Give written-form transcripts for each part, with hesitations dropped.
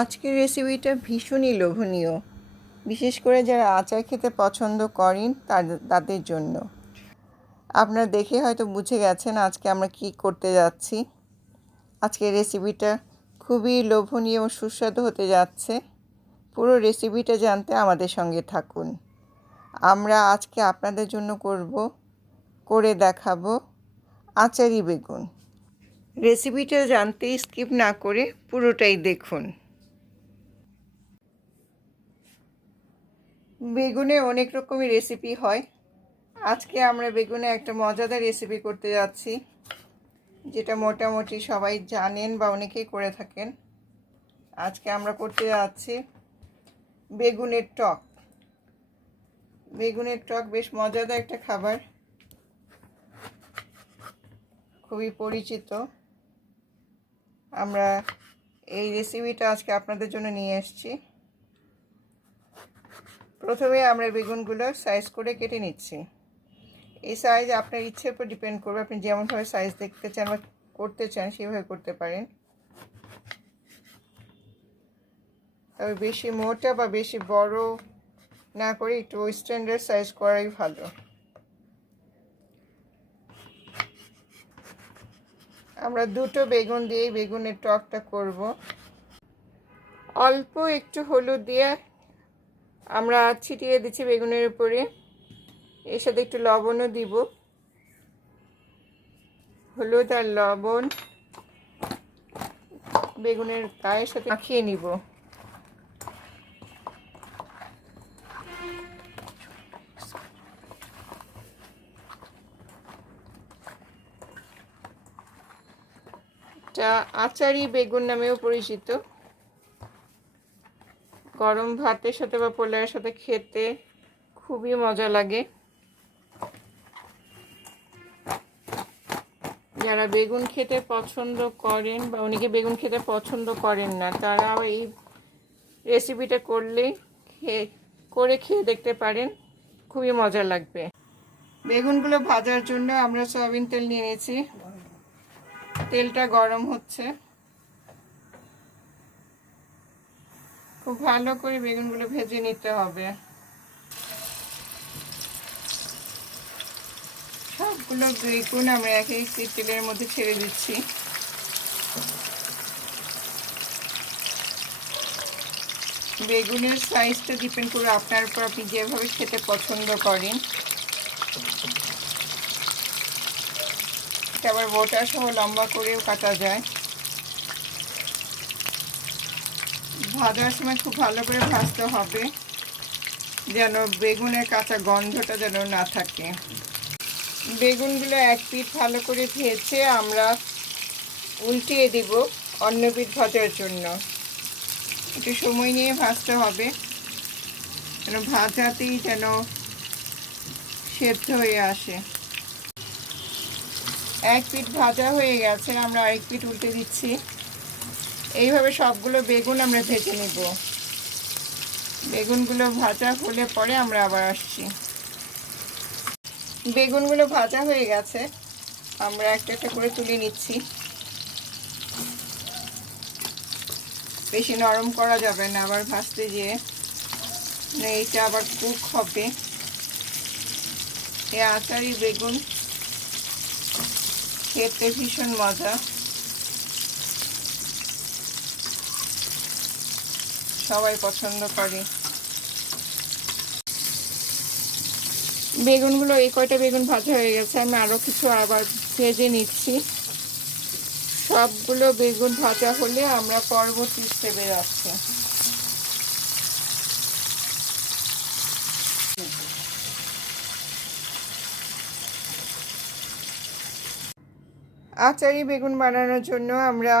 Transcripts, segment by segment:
আজকের রেসিপিটা ভীষণই লোভনীয়, বিশেষ করে যারা আচার খেতে পছন্দ করেন তাদের জন্য। আপনারা দেখে হয়তো বুঝে গেছেন আজকে আমরা কি করতে যাচ্ছি। আজকের রেসিপিটা খুবই লোভনীয় ও সুস্বাদু হতে যাচ্ছে। পুরো রেসিপিটা জানতে আমাদের সঙ্গে থাকুন। আমরা আজকে আপনাদের জন্য করে দেখাবো আচারি বেগুন। রেসিপিটা জানতে স্কিপ না করে পুরোটাই দেখুন। বেগুনে অনেক রকমের রেসিপি হয়। আজকে আমরা বেগুনে একটা মজাদার রেসিপি করতে যাচ্ছি, যেটা মোটামুটি সবাই জানেন বা অনেকেই করে থাকেন। আজকে আমরা করতে যাচ্ছি বেগুনের টক। বেগুনের টক বেশ মজাদার একটা খাবার, খুবই পরিচিত। আমরা এই রেসিপিটা আজকে আপনাদের জন্য নিয়ে এসেছি। প্রথমে আমরা বেগুনগুলো সাইজ করে কেটে নিচ্ছি। এই সাইজ আপনার ইচ্ছের উপর ডিপেন্ড করবে, আপনি যেমনভাবে সাইজ দেখতে চান বা করতে চান সেভাবে করতে পারেন। তবে বেশি মোটা বা বেশি বড় না করে একটু স্ট্যান্ডার্ড সাইজ করাই ভালো। আমরা দুটো বেগুন দিয়ে বেগুনের টকটা করব। অল্প একটু হলুদ দিয়ে আমরা ছিটিয়ে দিচ্ছি বেগুনের উপরে। এর সাথে একটু লবণও দিব। হলুদ আর লবণ বেগুনের গায়ের সাথে মাখিয়ে নিব। এটা আচারি বেগুন নামেও পরিচিত। গরম ভাতের সাথে বা পোলাওয়ের সাথে খেতে খুবই মজা লাগে। যারা বেগুন খেতে পছন্দ করেন বা অনেকে বেগুন খেতে পছন্দ করেন না, তারা এই রেসিপিটা করে খেয়ে দেখতে পারেন, খুবই মজা লাগবে। বেগুনগুলো ভাজার জন্য আমরা সয়াবিন তেল নিয়ে নিয়েছি। তেলটা গরম হচ্ছে। খুব ভালো করে বেগুনগুলো ভেজে নিতে হবে। সবগুলো বেগুন আমরা এক এক তেলের মধ্যে ছেড়ে দিচ্ছি। বেগুনের সাইজটা ডিপেন্ড করে আপনার উপর, আপনি যেভাবে খেতে পছন্দ করেন। আবার বোটা সহ লম্বা করেও কাটা যায়। ভাজার সময় খুব ভালো করে ভাজতে হবে, যেন বেগুনের কাঁচা গন্ধটা যেন না থাকে। বেগুনগুলো এক পিঠ ভালো করে ভেজে আমরা উল্টিয়ে দিব অন্য পিঠ ভাজার জন্য। একটু সময় নিয়ে ভাজতে হবে, যেন ভাজাতেই যেন সেদ্ধ হয়ে আসে। এক পিঠ ভাজা হয়ে গেছে, আমরা আরেক পিঠ উল্টে দিচ্ছি। এইভাবে সবগুলো বেগুন আমরা ভেজে নেব। বেগুনগুলো ভাজা হলে পরে আমরা আবার আসছি। বেগুনগুলো ভাজা হয়ে গেছে, আমরা একটা একটা করে তুলে নিচ্ছি। বেশি নরম করা যাবে না আবার ভাজতে গিয়ে, এইটা আবার কুক হবে। এই আচারি বেগুন খেতে ভীষণ মজা, সবাই পছন্দ করে। বেগুনগুলো এই কয়টা বেগুন ভাজা হয়ে গেছে, আমি আরও কিছু আবার ভেজে নিচ্ছি। সবগুলো বেগুন ভাজা হলে আমরা পরবর্তী স্টেপে যাচ্ছি। আচারি বেগুন বানানোর জন্য আমরা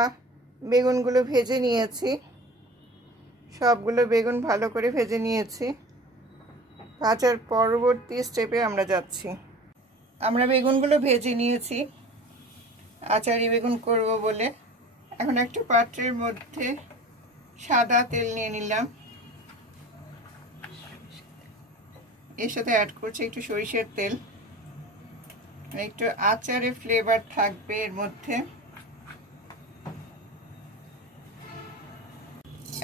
বেগুনগুলো ভেজে নিয়েছি। সবগুলো বেগুন ভালো করে ভেজে নিয়েছি। ভাজার পরবর্তী স্টেপে আমরা যাচ্ছি। আমরা বেগুনগুলো ভেজে নিয়েছি আচারি বেগুন করব বলে। এখন একটা পাত্রের মধ্যে সাদা তেল নিয়ে নিলাম। এর সাথে অ্যাড করছি একটু সরিষার তেল, একটু আচারে ফ্লেভার থাকবে এর মধ্যে।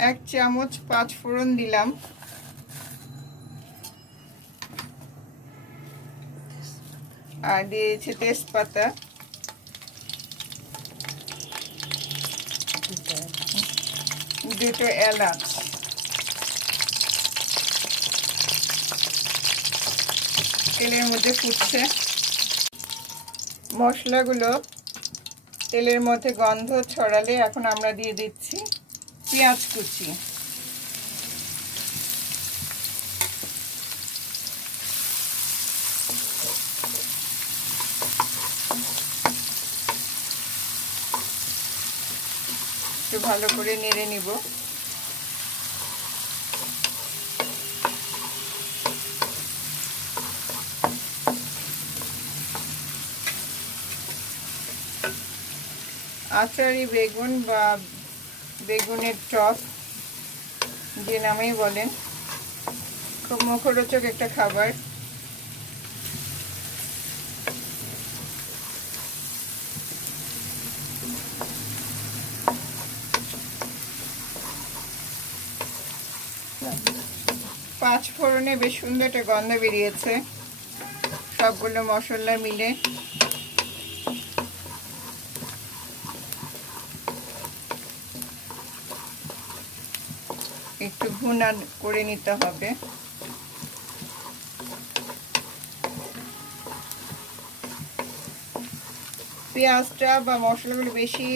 1 চামচ 5 ফোড়ন দিলাম, আর দিয়েছি তেজপাতা, 2টো এলাচ, তেলের মধ্যে ফুটছে। মশলাগুলো তেলের মধ্যে গন্ধ ছড়ালে এখন আমরা দিয়ে দিচ্ছি পেঁয়াজ কুচি। একটু ভালো করে নেড়ে নিব। আচারি বেগুন বা বেগুনের টক যে নামেই বলেন, খুব মুখরোচক একটা খাবার। পাঁচ ফোড়নে বেশ সুন্দর একটা গন্ধ বেরিয়েছে সবগুলো মশলা মিলে। একটু ভুনা করে নিতে হবে। পেঁয়াজটা বা মশলাগুলো বেশি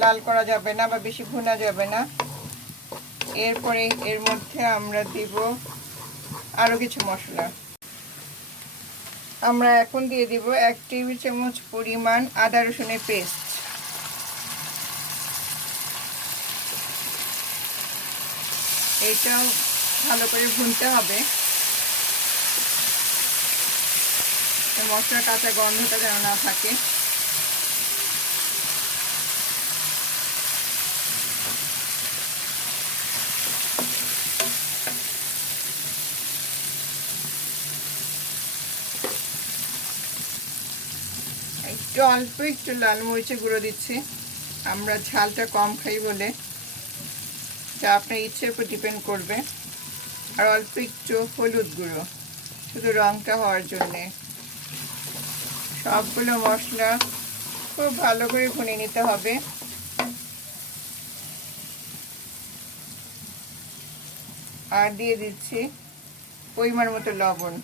লাল করা যাবে না বা বেশি ভুনা যাবে না। এরপরে এর মধ্যে আমরা দিব আরো কিছু মশলা। আমরা এখন দিয়ে দিব 1 টেবিল চামচ পরিমাণ আদা রসুনের পেস্ট। এটাও ভালো করে ভুনতে হবে, মশলার কাঁচা গন্ধটা যেন না থাকে। একটু লাল মরিচের গুঁড়ো দিচ্ছি, আমরা ঝালটা কম খাই বলে, যা আপনার ইচ্ছের উপর ডিপেন্ড করবে। আর অল্প একটু হলুদ গুঁড়ো, শুধু রঙটা হওয়ার জন্যে। সবগুলো মশলা খুব ভালো করে ভুনে নিতে হবে। আর দিয়ে দিচ্ছি পরিমাণ মতো লবণ।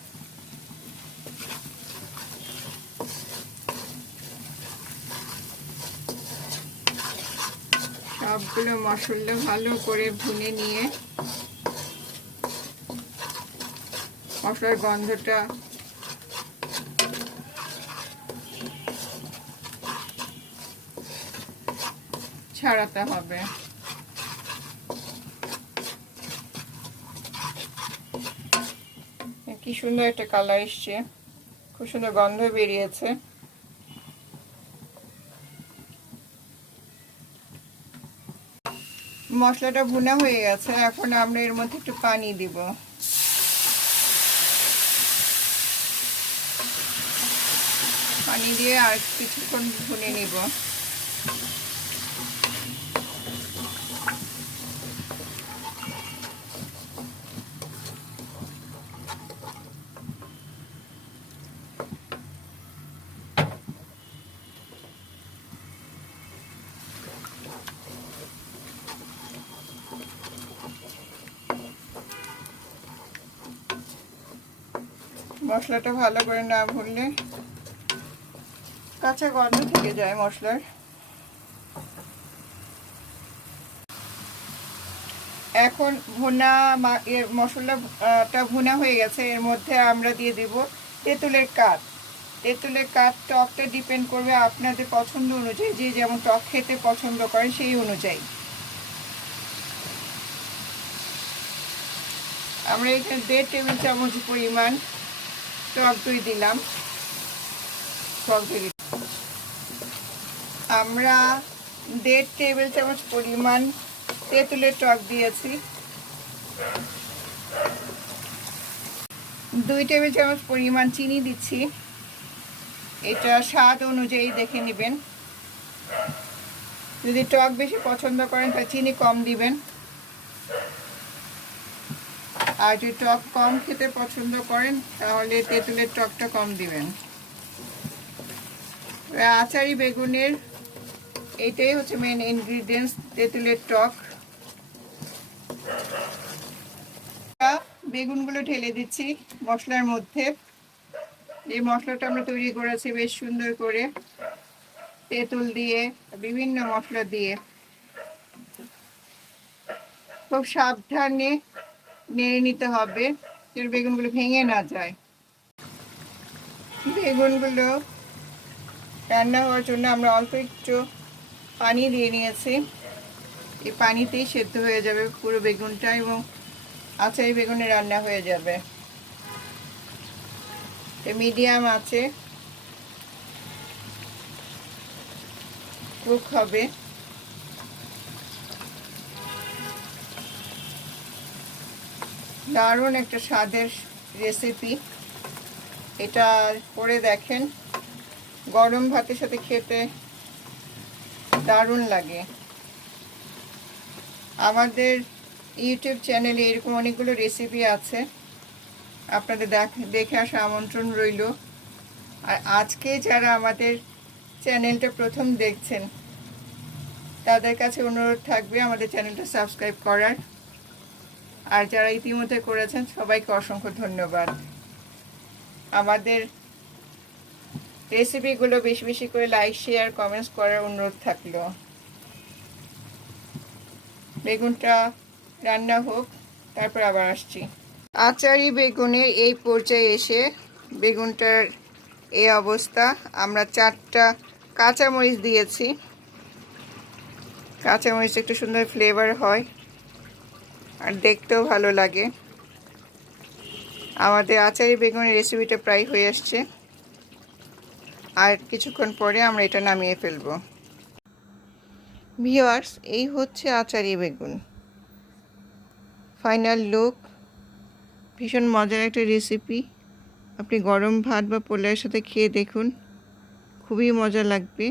সবগুলো মশলা ভালো করে ভুনে নিয়ে মশলার গন্ধটা ছাড়াতে হবে। কি সুন্দর একটা কালার এসছে, খুব সুন্দর গন্ধ বেরিয়েছে। মশলাটা ভুনা হয়ে গেছে, এখন আমরা এর মধ্যে একটু পানি দিব। পানি দিয়ে আর কিছুক্ষণ ভুনে নিব। মশলাটা ভালো করে না ভুনলে কাঁচা গন্ধ থেকে যায় মশলার। এখন মশলাটা ভুনা হয়ে গেছে, এর মধ্যে আমরা দিয়ে দিব তেঁতুলের কাঠ। তেঁতুলের কাঠ টকটা ডিপেন্ড করবে আপনাদের পছন্দ অনুযায়ী, যে যেমন টক খেতে পছন্দ করে সেই অনুযায়ী। আমরা এখানে 1.5 টেবিল চামচ পরিমাণ টক দই দিলাম। আমরা 1.5 টেবিল চামচ পরিমাণ তেঁতুলের টক দিয়েছি। 2 টেবিল চামচ পরিমাণ চিনি দিচ্ছি, এটা স্বাদ অনুযায়ী দেখে নেবেন। যদি টক বেশি পছন্দ করেন তাহলে চিনি কম দিবেন। আর যদি টক কম খেতে পছন্দ করেন তাহলে তেঁতুলের টকটা কম দিবেন। আচারি বেগুনের এইটাই হচ্ছে মেন ইনগ্রিডিয়েন্টস, তেঁতুলের টক। বেগুনগুলো ঢেলে দিচ্ছি মশলার মধ্যে। এই মশলাটা আমরা তৈরি করেছি বেশ সুন্দর করে তেঁতুল দিয়ে, বিভিন্ন মশলা দিয়ে। খুব সাবধানে নেড়ে নিতে হবে যেন বেগুনগুলো ভেঙে না যায়। বেগুনগুলো রান্না হওয়ার জন্য আমরা অল্প একটু পানি দিয়ে নিয়েছি। এই পানিতেই সেদ্ধ হয়ে যাবে পুরো বেগুনটা এবং আচারি বেগুনে রান্না হয়ে যাবে। মিডিয়াম আছে কুক হবে। দারুণ একটা স্বাদের রেসিপি, এটা করে দেখেন। গরম ভাতের সাথে খেতে দারুণ লাগে। আমাদের ইউটিউব চ্যানেলে এরকম অনেকগুলো রেসিপি আছে, আপনাদের দেখে আসা আমন্ত্রণ রইল। আর আজকে যারা আমাদের চ্যানেলটা প্রথম দেখছেন তাদের কাছে অনুরোধ থাকবে আমাদের চ্যানেলটা সাবস্ক্রাইব করার। আর যারা ইতিমধ্যে করেছেন সবাইকে অসংখ্য ধন্যবাদ। আমাদের রেসিপিগুলো বেশি বেশি করে লাইক, শেয়ার, কমেন্টস করার অনুরোধ থাকলো। বেগুনটা রান্না হোক, তারপর আবার আসছি। আচারি বেগুনের এই পর্যায়ে এসে বেগুনটার এই অবস্থা। আমরা 4টা কাঁচামরিচ দিয়েছি। কাঁচামরিচ একটু সুন্দর ফ্লেভার হয় আর দেখতেও ভালো লাগে। আমাদের আচারি বেগুনের রেসিপিটা প্রায় হয়ে আসছে, আর কিছুক্ষণ পরে আমরা এটা নামিয়ে ফেলব। ভিউয়ার্স, এই হচ্ছে আচারি বেগুন ফাইনাল লুক। ভীষণ মজার একটা রেসিপি। আপনি গরম ভাত বা পোলাওয়ের সাথে খেয়ে দেখুন, খুবই মজা লাগবে।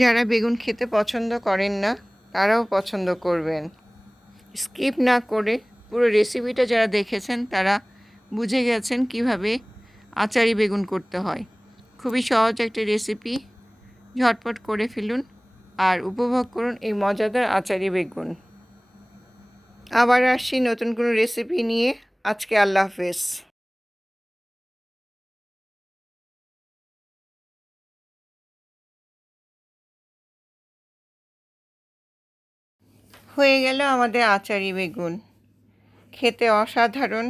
যারা বেগুন খেতে পছন্দ করেন না তারাও পছন্দ করবেন। স্কিপ না করে পুরো রেসিপিটা যারা দেখেছেন তারা বুঝে গেছেন কিভাবে আচারি বেগুন করতে হয়। খুবই সহজ একটা রেসিপি, ঝটপট করে ফেলুন আর উপভোগ করুন এই মজাদার আচারি বেগুন। আবার আসছি নতুন কোনো রেসিপি নিয়ে। আজকে আল্লাহ হাফেজ। হয়ে গেল আমাদের আচারি বেগুন। খেতে অসাধারণ,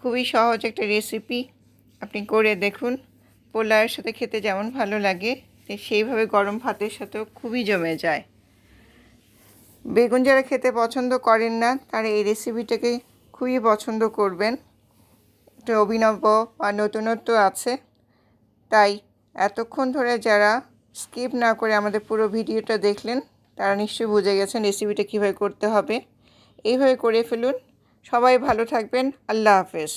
খুবই সহজ একটা রেসিপি। আপনি করে দেখুন। পোলাওয়ের সাথে খেতে যেমন ভালো লাগে সেইভাবে গরম ভাতের সাথেও খুবই জমে যায়। বেগুন যারা খেতে পছন্দ করেন না তারা এই রেসিপিটাকে খুবই পছন্দ করবেন। একটা অভিনব বা নতুনত্ব আছে। তাই এতক্ষণ ধরে যারা স্কিপ না করে আমাদের পুরো ভিডিওটা দেখলেন তারা নিশ্চয়ই বুঝে গেছেন রেসিপিটা কীভাবে করতে হবে। এইভাবে করে ফেলুন। সবাই ভালো থাকবেন। আল্লাহ হাফেজ।